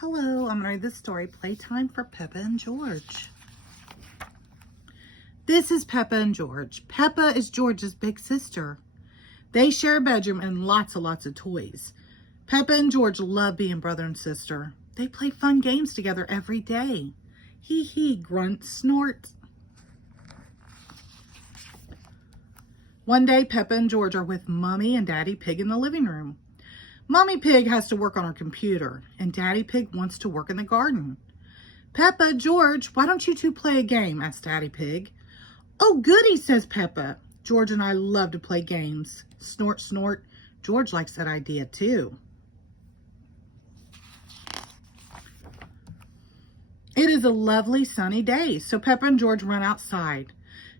Hello, I'm going to read this story, Playtime for Peppa and George. This is Peppa and George. Peppa is George's big sister. They share a bedroom and lots of toys. Peppa and George love being brother and sister. They play fun games together every day. Hee hee, grunt, snort. One day, Peppa and George are with Mommy and Daddy Pig in the living room. Mommy Pig has to work on her computer, and Daddy Pig wants to work in the garden. Peppa, George, why don't you two play a game? Asks Daddy Pig. Oh, goody, says Peppa. George and I love to play games. Snort, snort. George likes that idea, too. It is a lovely sunny day, so Peppa and George run outside.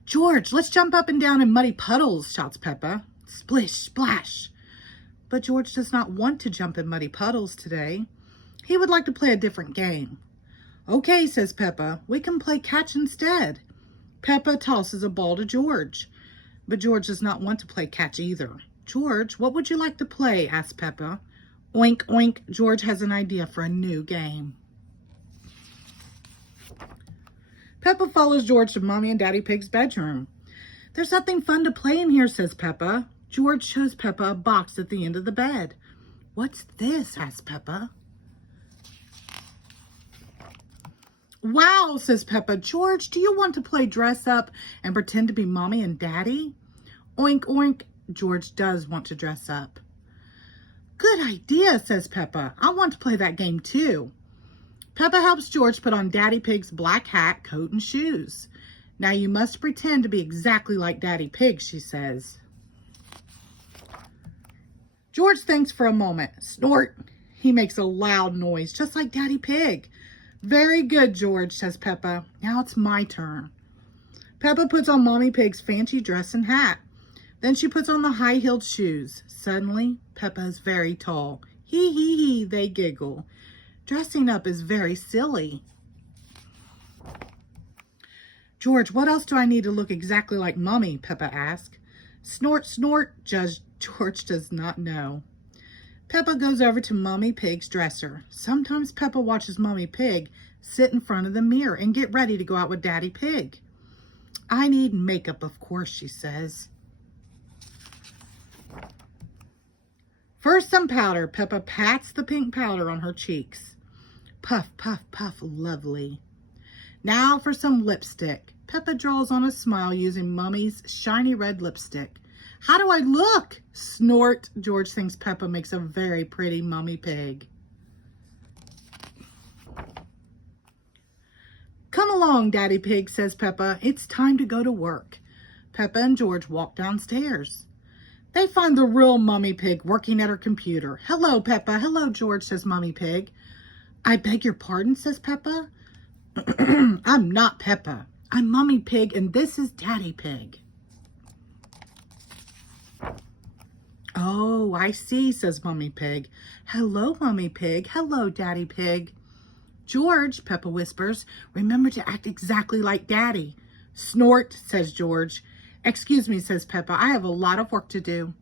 George, let's jump up and down in muddy puddles, shouts Peppa. Splish, splash. But George does not want to jump in muddy puddles today. He would like to play a different game. Okay, says Peppa, we can play catch instead. Peppa tosses a ball to George, but George does not want to play catch either. George, what would you like to play? Asks Peppa. Oink, oink, George has an idea for a new game. Peppa follows George to Mommy and Daddy Pig's bedroom. There's nothing fun to play in here, says Peppa. George shows Peppa a box at the end of the bed. What's this? Asks Peppa. Wow, says Peppa. George, do you want to play dress up and pretend to be Mommy and Daddy? Oink, oink. George does want to dress up. Good idea, says Peppa. I want to play that game too. Peppa helps George put on Daddy Pig's black hat, coat, and shoes. Now you must pretend to be exactly like Daddy Pig, she says. George thinks for a moment. Snort. He makes a loud noise, just like Daddy Pig. Very good, George, says Peppa. Now it's my turn. Peppa puts on Mommy Pig's fancy dress and hat. Then she puts on the high-heeled shoes. Suddenly, Peppa is very tall. Hee hee hee, they giggle. Dressing up is very silly. George, what else do I need to look exactly like Mommy? Peppa asks. Snort, snort, George does not know. Peppa goes over to Mommy Pig's dresser. Sometimes Peppa watches Mommy Pig sit in front of the mirror and get ready to go out with Daddy Pig. I need makeup, of course, she says. First, some powder. Peppa pats the pink powder on her cheeks. Puff, puff, puff, lovely. Now for some lipstick. Peppa draws on a smile using Mummy's shiny red lipstick. How do I look? Snort. George thinks Peppa makes a very pretty Mommy Pig. Come along, Daddy Pig, says Peppa. It's time to go to work. Peppa and George walk downstairs. They find the real Mommy Pig working at her computer. Hello, Peppa. Hello, George, says Mommy Pig. I beg your pardon, says Peppa. I'm not Peppa. I'm Mommy Pig, and this is Daddy Pig. Oh, I see, says Mommy Pig. Hello, Mommy Pig. Hello, Daddy Pig. George, Peppa whispers, remember to act exactly like Daddy. Snort, says George. Excuse me, says Peppa. I have a lot of work to do.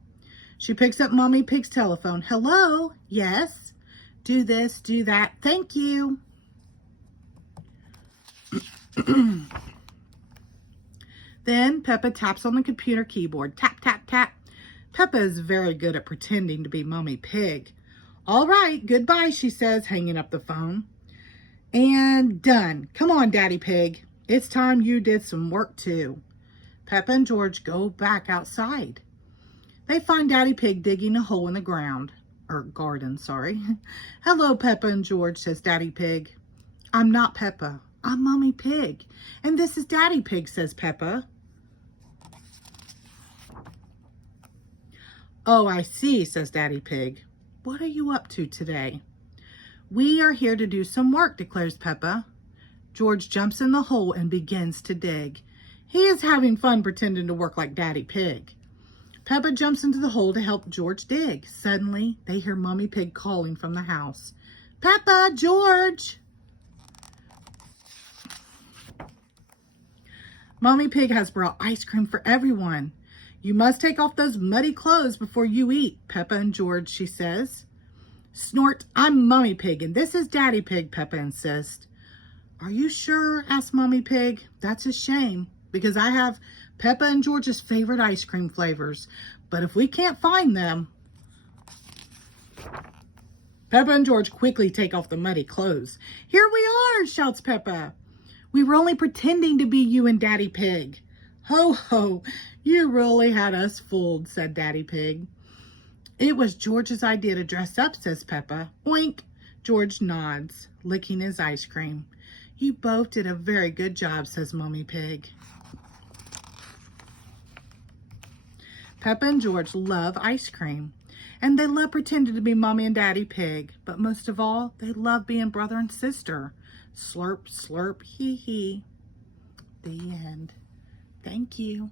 She picks up Mommy Pig's telephone. Hello? Yes? Do this, do that. Thank you. Then Peppa taps on the computer keyboard. Tap, tap, tap. Peppa is very good at pretending to be Mommy Pig. All right, goodbye, she says, hanging up the phone. And done. Come on, Daddy Pig. It's time you did some work too. Peppa and George go back outside. They find Daddy Pig digging a hole in the ground. Or garden, sorry. Hello, Peppa and George, says Daddy Pig. I'm not Peppa. I'm Mommy Pig. And this is Daddy Pig, says Peppa. Oh, I see, says Daddy Pig. What are you up to today? We are here to do some work, declares Peppa. George jumps in the hole and begins to dig. He is having fun pretending to work like Daddy Pig. Peppa jumps into the hole to help George dig. Suddenly, they hear Mommy Pig calling from the house. Peppa, George! Mommy Pig has brought ice cream for everyone. You must take off those muddy clothes before you eat, Peppa and George, she says. Snort, I'm Mummy Pig, and this is Daddy Pig, Peppa insists. Are you sure? Asked Mummy Pig. That's a shame, because I have Peppa and George's favorite ice cream flavors. But if we can't find them... Peppa and George quickly take off the muddy clothes. Here we are, shouts Peppa. We were only pretending to be you and Daddy Pig. Ho, ho, you really had us fooled, said Daddy Pig. It was George's idea to dress up, says Peppa. Oink! George nods, licking his ice cream. You both did a very good job, says Mummy Pig. Peppa and George love ice cream, and they love pretending to be Mommy and Daddy Pig, but most of all, they love being brother and sister. Slurp, slurp, hee hee. The end. Thank you.